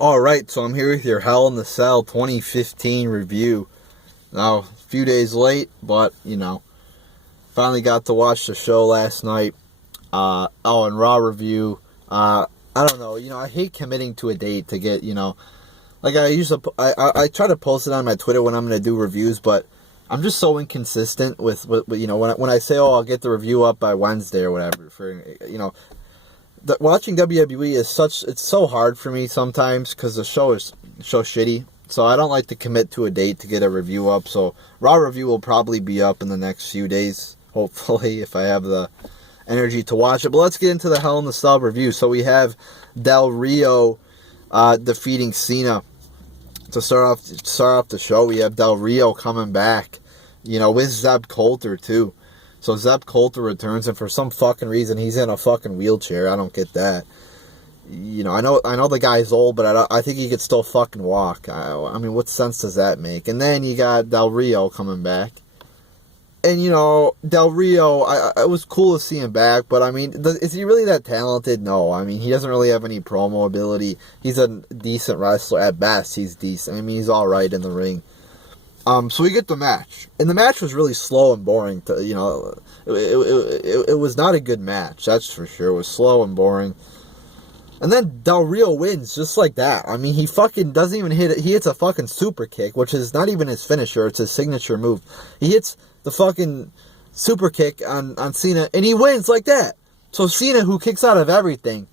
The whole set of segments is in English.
Alright, so I'm here with your Hell in the Cell 2015 review. Now, a few days late, but, finally got to watch the show last night. And Raw review. I don't know, I hate committing to a date to get, like I try to post it on my Twitter when I'm going to do reviews, but I'm just so inconsistent with when I say, I'll get the review up by Wednesday or whatever, watching WWE it's so hard for me sometimes because the show is so shitty. So I don't like to commit to a date to get a review up. So Raw review will probably be up in the next few days, hopefully, if I have the energy to watch it. But let's get into the Hell in the Cell review. So we have Del Rio defeating Cena. To start off the show, we have Del Rio coming back, with Zeb Coulter too. So Zeb Coulter returns, and for some fucking reason, he's in a fucking wheelchair. I don't get that. I know the guy's old, but I think he could still fucking walk. I mean, what sense does that make? And then you got Del Rio coming back. And, Del Rio, it was cool to see him back, but, I mean, is he really that talented? No. I mean, he doesn't really have any promo ability. He's a decent wrestler. At best, he's decent. I mean, he's all right in the ring. So we get the match. And the match was really slow and boring. It was not a good match, that's for sure. It was slow and boring. And then Del Rio wins just like that. I mean, he fucking doesn't even hit it. He hits a fucking super kick, which is not even his finisher. It's his signature move. He hits the fucking super kick on Cena, and he wins like that. So Cena, who kicks out of everything,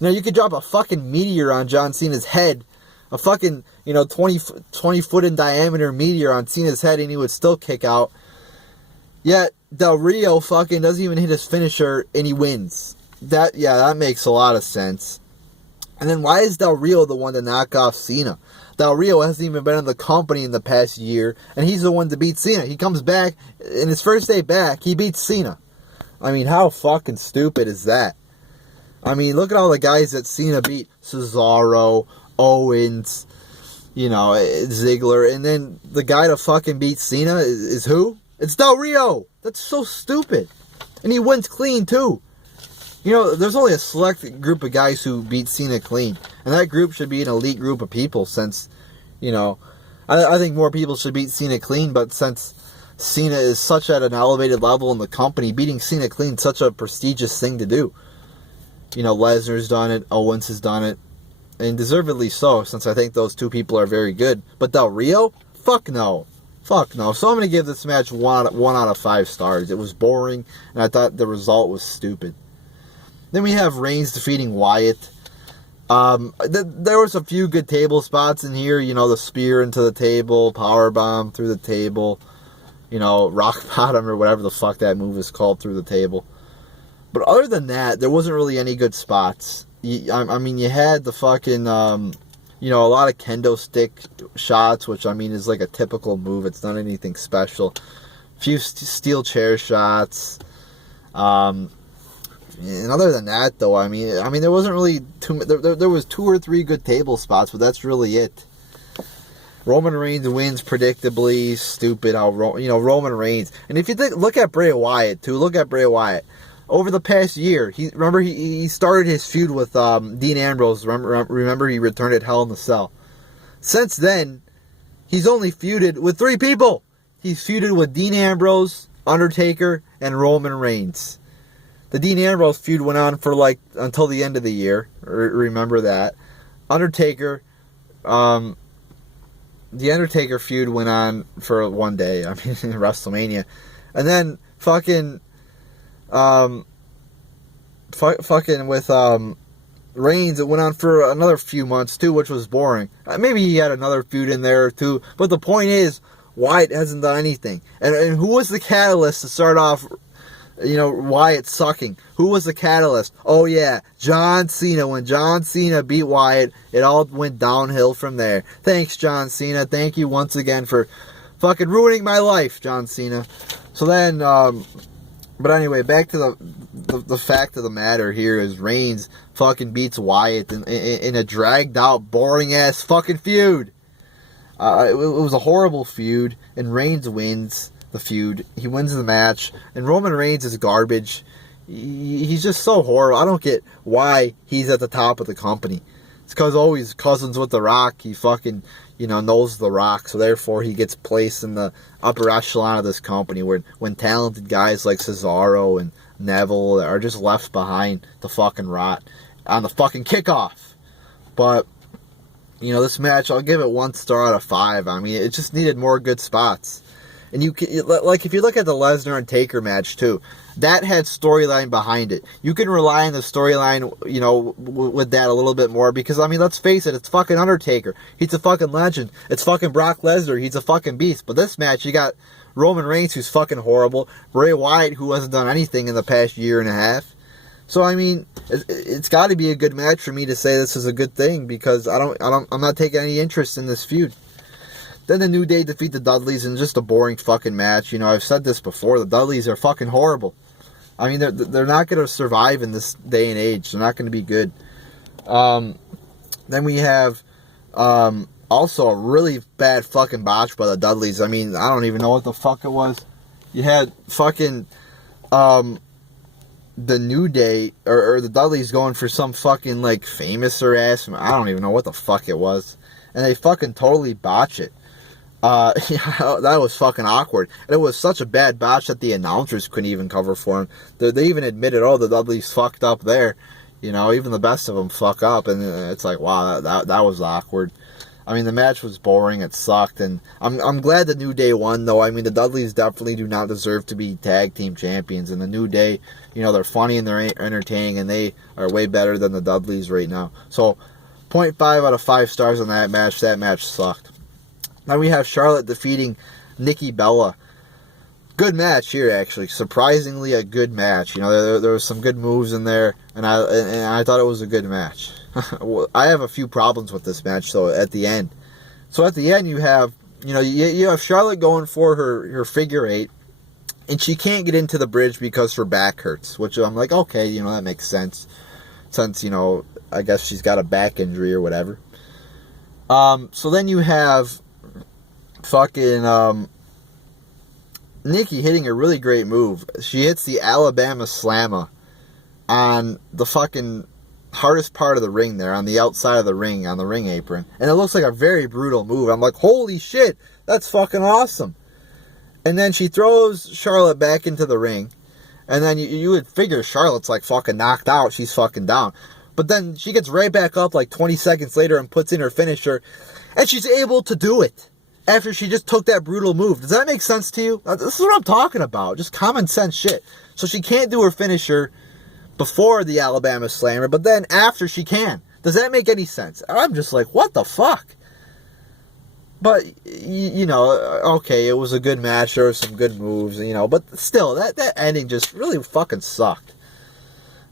you could drop a fucking meteor on John Cena's head, a fucking, 20 foot in diameter meteor on Cena's head, and he would still kick out. Yet Del Rio fucking doesn't even hit his finisher, and he wins. That makes a lot of sense. And then why is Del Rio the one to knock off Cena? Del Rio hasn't even been in the company in the past year, and he's the one to beat Cena. He comes back, in his first day back, he beats Cena. I mean, how fucking stupid is that? I mean, look at all the guys that Cena beat. Cesaro, Owens, Ziggler, and then the guy to fucking beat Cena is who? It's Del Rio! That's so stupid. And he wins clean, too. There's only a select group of guys who beat Cena clean. And that group should be an elite group of people since, I think more people should beat Cena clean, but since Cena is such at an elevated level in the company, beating Cena clean is such a prestigious thing to do. Lesnar's done it, Owens has done it, and deservedly so, since I think those two people are very good. But Del Rio? Fuck no. Fuck no. So I'm going to give this match 1 out of 5 stars. It was boring, and I thought the result was stupid. Then we have Reigns defeating Wyatt. There was a few good table spots in here. The spear into the table, powerbomb through the table, rock bottom or whatever the fuck that move is called through the table. But other than that, there wasn't really any good spots. I mean, you had the fucking, a lot of kendo stick shots, which, I mean, is like a typical move. It's not anything special. A few steel chair shots. And other than that, though, I mean, there wasn't really too. There was 2 or 3 good table spots, but that's really it. Roman Reigns wins predictably. Stupid how Roman Reigns. And if you look at Bray Wyatt too. Look at Bray Wyatt. Over the past year, he started his feud with Dean Ambrose. Remember he returned at Hell in the Cell. Since then, he's only feuded with 3 people. He's feuded with Dean Ambrose, Undertaker, and Roman Reigns. The Dean Ambrose feud went on for until the end of the year. Remember that. Undertaker, the Undertaker feud went on for 1 day. I mean, WrestleMania, and then fucking with Reigns, it went on for another few months too, which was boring. Maybe he had another feud in there too, but the point is, Wyatt hasn't done anything. And who was the catalyst to start off? Wyatt sucking. Who was the catalyst? Oh, yeah, John Cena. When John Cena beat Wyatt, it all went downhill from there. Thanks, John Cena. Thank you once again for fucking ruining my life, John Cena. So then, but anyway, back to the fact of the matter here is Reigns fucking beats Wyatt in a dragged-out, boring-ass fucking feud. It was a horrible feud, and Reigns wins the feud. He wins the match, and Roman Reigns is garbage. He's just so horrible. I don't get why he's at the top of the company. It's because he's cousins with The Rock. He fucking, knows The Rock. So therefore he gets placed in the upper echelon of this company when talented guys like Cesaro and Neville are just left behind to fucking rot on the fucking kickoff. But, this match, I'll give it 1 star out of 5. I mean, it just needed more good spots. And if you look at the Lesnar and Taker match too, that had storyline behind it. You can rely on the storyline, with that a little bit more because, I mean, let's face it, it's fucking Undertaker. He's a fucking legend. It's fucking Brock Lesnar. He's a fucking beast. But this match, you got Roman Reigns, who's fucking horrible. Bray Wyatt, who hasn't done anything in the past year and a half. So, I mean, it's got to be a good match for me to say this is a good thing because I'm not taking any interest in this feud. Then the New Day defeat the Dudleys in just a boring fucking match. I've said this before. The Dudleys are fucking horrible. I mean, they're not going to survive in this day and age. They're not going to be good. Then we have also a really bad fucking botch by the Dudleys. I mean, I don't even know what the fuck it was. You had fucking the New Day or the Dudleys going for some fucking like famous or ass. I don't even know what the fuck it was. And they fucking totally botch it. That was fucking awkward. And it was such a bad botch that the announcers couldn't even cover for them. They even admitted, the Dudleys fucked up there. Even the best of them fuck up. And it's like, wow, that was awkward. I mean, the match was boring. It sucked. And I'm glad the New Day won, though. I mean, the Dudleys definitely do not deserve to be tag team champions. And the New Day, they're funny and they're entertaining. And they are way better than the Dudleys right now. So, 0.5 out of 5 stars on that match. That match sucked. Now we have Charlotte defeating Nikki Bella. Good match here, actually. Surprisingly, a good match. There was some good moves in there, and I thought it was a good match. I have a few problems with this match, though, at the end. So at the end, you have, you have Charlotte going for her figure 8, and she can't get into the bridge because her back hurts, which I'm like, okay, that makes sense. Since, I guess she's got a back injury or whatever. So then you have fucking Nikki hitting a really great move. She hits the Alabama Slammer on the fucking hardest part of the ring there, on the outside of the ring, on the ring apron. And it looks like a very brutal move. I'm like, holy shit, that's fucking awesome. And then she throws Charlotte back into the ring. And then you would figure Charlotte's like fucking knocked out. She's fucking down. But then she gets right back up like 20 seconds later and puts in her finisher. And she's able to do it after she just took that brutal move. Does that make sense to you? This is what I'm talking about. Just common sense shit. So she can't do her finisher before the Alabama Slammer, but then after she can. Does that make any sense? I'm just like, what the fuck? But, okay, it was a good match. There were some good moves, but still, that ending just really fucking sucked.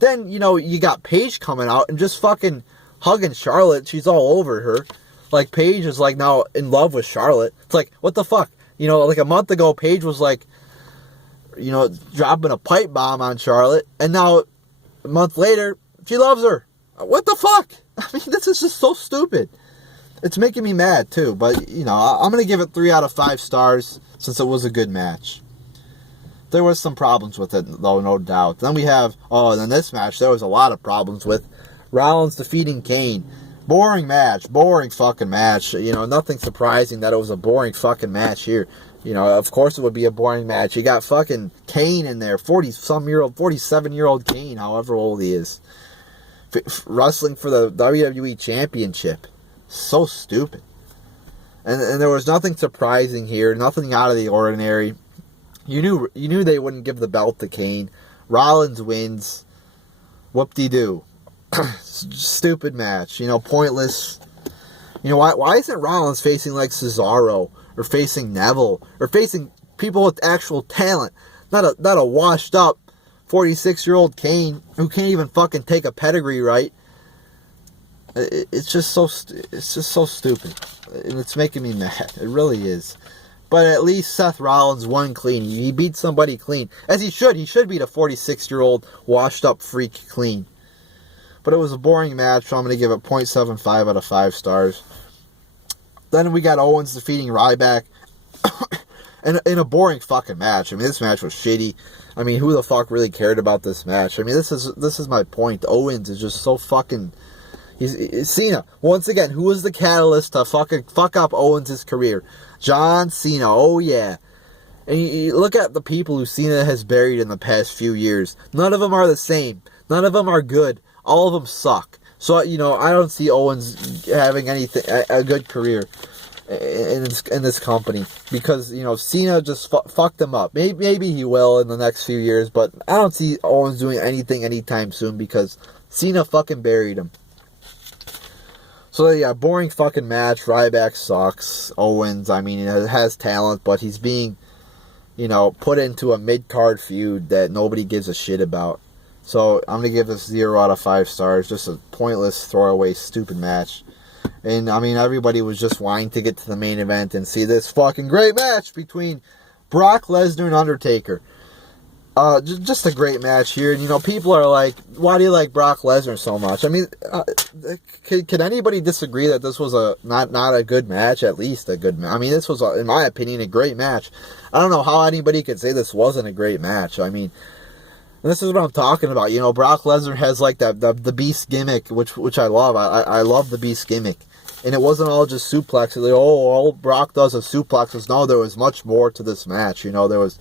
Then, you got Paige coming out and just fucking hugging Charlotte. She's all over her. Like, Paige is, like, now in love with Charlotte. It's like, what the fuck? Like a month ago, Paige was, like, dropping a pipe bomb on Charlotte. And now, a month later, she loves her. What the fuck? I mean, this is just so stupid. It's making me mad, too. But, I'm going to give it 3 out of 5 stars since it was a good match. There was some problems with it, though, no doubt. Then we have, and in this match, there was a lot of problems with Rollins defeating Kane. Boring match. Boring fucking match. Nothing surprising that it was a boring fucking match here. Of course it would be a boring match. You got fucking Kane in there. 47-year-old Kane, however old he is. Wrestling for the WWE Championship. So stupid. And there was nothing surprising here. Nothing out of the ordinary. You knew they wouldn't give the belt to Kane. Rollins wins. Whoop-de-doo. Stupid match, pointless. Why isn't Rollins facing like Cesaro or facing Neville or facing people with actual talent? Not a washed up 46-year-old Kane who can't even fucking take a pedigree right. It's just so stupid, and it's making me mad. It really is. But at least Seth Rollins won clean. He beat somebody clean, as he should. He should beat a 46-year-old washed up freak clean. But it was a boring match, so I'm going to give it 0.75 out of 5 stars. Then we got Owens defeating Ryback in a boring fucking match. I mean, this match was shitty. I mean, who the fuck really cared about this match? I mean, this is my point. Owens is just so fucking... He's Cena. Once again, who was the catalyst to fucking fuck up Owens' career? John Cena. Oh, yeah. And you look at the people who Cena has buried in the past few years. None of them are the same. None of them are good. All of them suck. So, I don't see Owens having a good career in this company. Because, Cena just fucked him up. Maybe he will in the next few years. But I don't see Owens doing anything anytime soon because Cena fucking buried him. So, yeah, boring fucking match. Ryback sucks. Owens, he has talent, but he's being, put into a mid-card feud that nobody gives a shit about. So, I'm going to give this 0 out of 5 stars. Just a pointless, throwaway, stupid match. And, everybody was just wanting to get to the main event and see this fucking great match between Brock Lesnar and Undertaker. Just a great match here. And, people are like, why do you like Brock Lesnar so much? Can anybody disagree that this was not a good match? At least a good match. This was, in my opinion, a great match. I don't know how anybody could say this wasn't a great match. This is what I'm talking about. Brock Lesnar has like the Beast gimmick, which I love. I love the Beast gimmick. And it wasn't all just suplexes. Like, all Brock does is suplexes. No, there was much more to this match. There was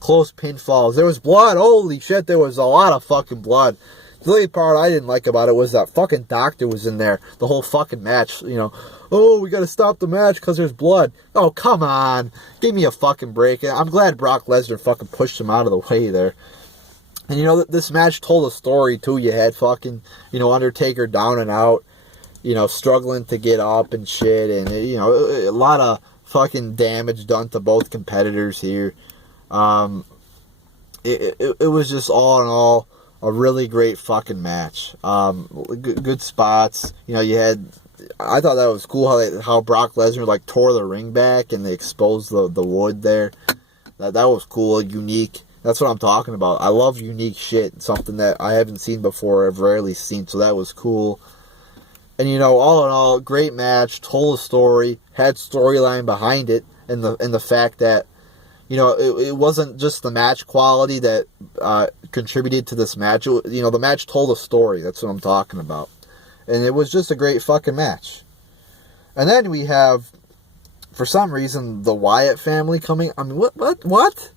close pinfalls. There was blood. Holy shit, there was a lot of fucking blood. The only part I didn't like about it was that fucking doctor was in there the whole fucking match. Oh, we gotta stop the match because there's blood. Oh, come on. Give me a fucking break. I'm glad Brock Lesnar fucking pushed him out of the way there. And, this match told a story, too. You had fucking, Undertaker down and out, struggling to get up and shit. And, a lot of fucking damage done to both competitors here. It was just all in all a really great fucking match. Good spots. I thought that was cool how Brock Lesnar, tore the ring back and they exposed the wood there. That was cool, unique. That's what I'm talking about. I love unique shit. Something that I haven't seen before, I've rarely seen, so that was cool. And, all in all, great match, told a story, had storyline behind it, and the fact that, it wasn't just the match quality that contributed to this match. The match told a story. That's what I'm talking about. And it was just a great fucking match. And then we have, for some reason, the Wyatt family coming. What?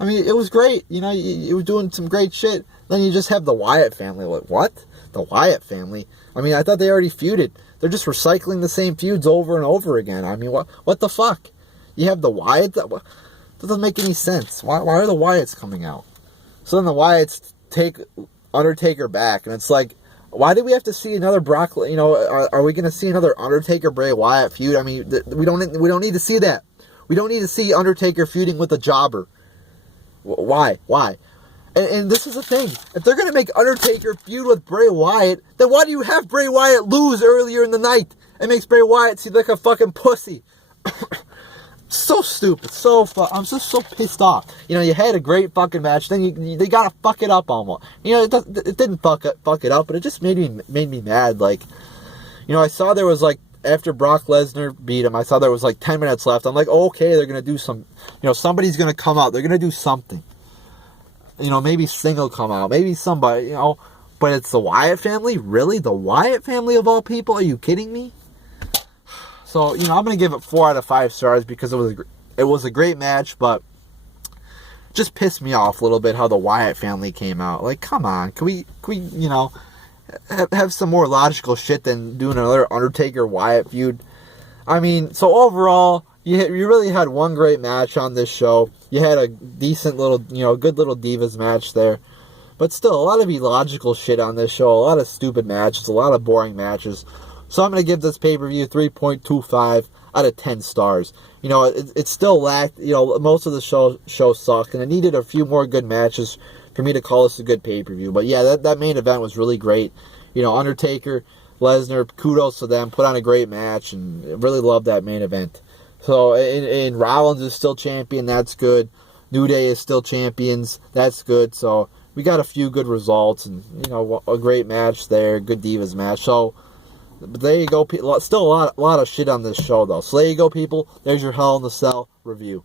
It was great. You were doing some great shit. Then you just have the Wyatt family. Like, what? The Wyatt family? I thought they already feuded. They're just recycling the same feuds over and over again. What the fuck? You have the Wyatt? That doesn't make any sense. Why are the Wyatts coming out? So then the Wyatts take Undertaker back, and it's like, why do we have to see another Brock? Are we going to see another Undertaker Bray Wyatt feud? We don't need to see that. We don't need to see Undertaker feuding with a jobber. Why? And this is the thing. If they're going to make Undertaker feud with Bray Wyatt, then why do you have Bray Wyatt lose earlier in the night? It makes Bray Wyatt seem like a fucking pussy. So stupid. I'm just so pissed off. You had a great fucking match, then they gotta fuck it up almost. It didn't fuck it up, but it just made me mad. I saw there was after Brock Lesnar beat him, I saw there was 10 minutes left. I'm like, okay, they're gonna do some, somebody's gonna come out. They're gonna do something. Maybe Sting will come out. Maybe somebody, but it's the Wyatt family? Really? The Wyatt family of all people? Are you kidding me? So, I'm going to give it 4 out of 5 stars because it was a great match, but just pissed me off a little bit how the Wyatt family came out. Come on. Can we have some more logical shit than doing another Undertaker Wyatt feud? So overall, you really had one great match on this show. You had a decent little, good little Divas match there. But still, a lot of illogical shit on this show. A lot of stupid matches. A lot of boring matches. So I'm going to give this pay-per-view 3.25 out of 10 stars. It still lacked, most of the show sucked, and it needed a few more good matches for me to call this a good pay-per-view. But yeah, that main event was really great. Undertaker, Lesnar, kudos to them, put on a great match, and really loved that main event. So, and Rollins is still champion, that's good. New Day is still champions, that's good. So, we got a few good results, and, a great match there, good Divas match. So, but there you go. Still a lot of shit on this show, though. So there you go, people. There's your Hell in the Cell review.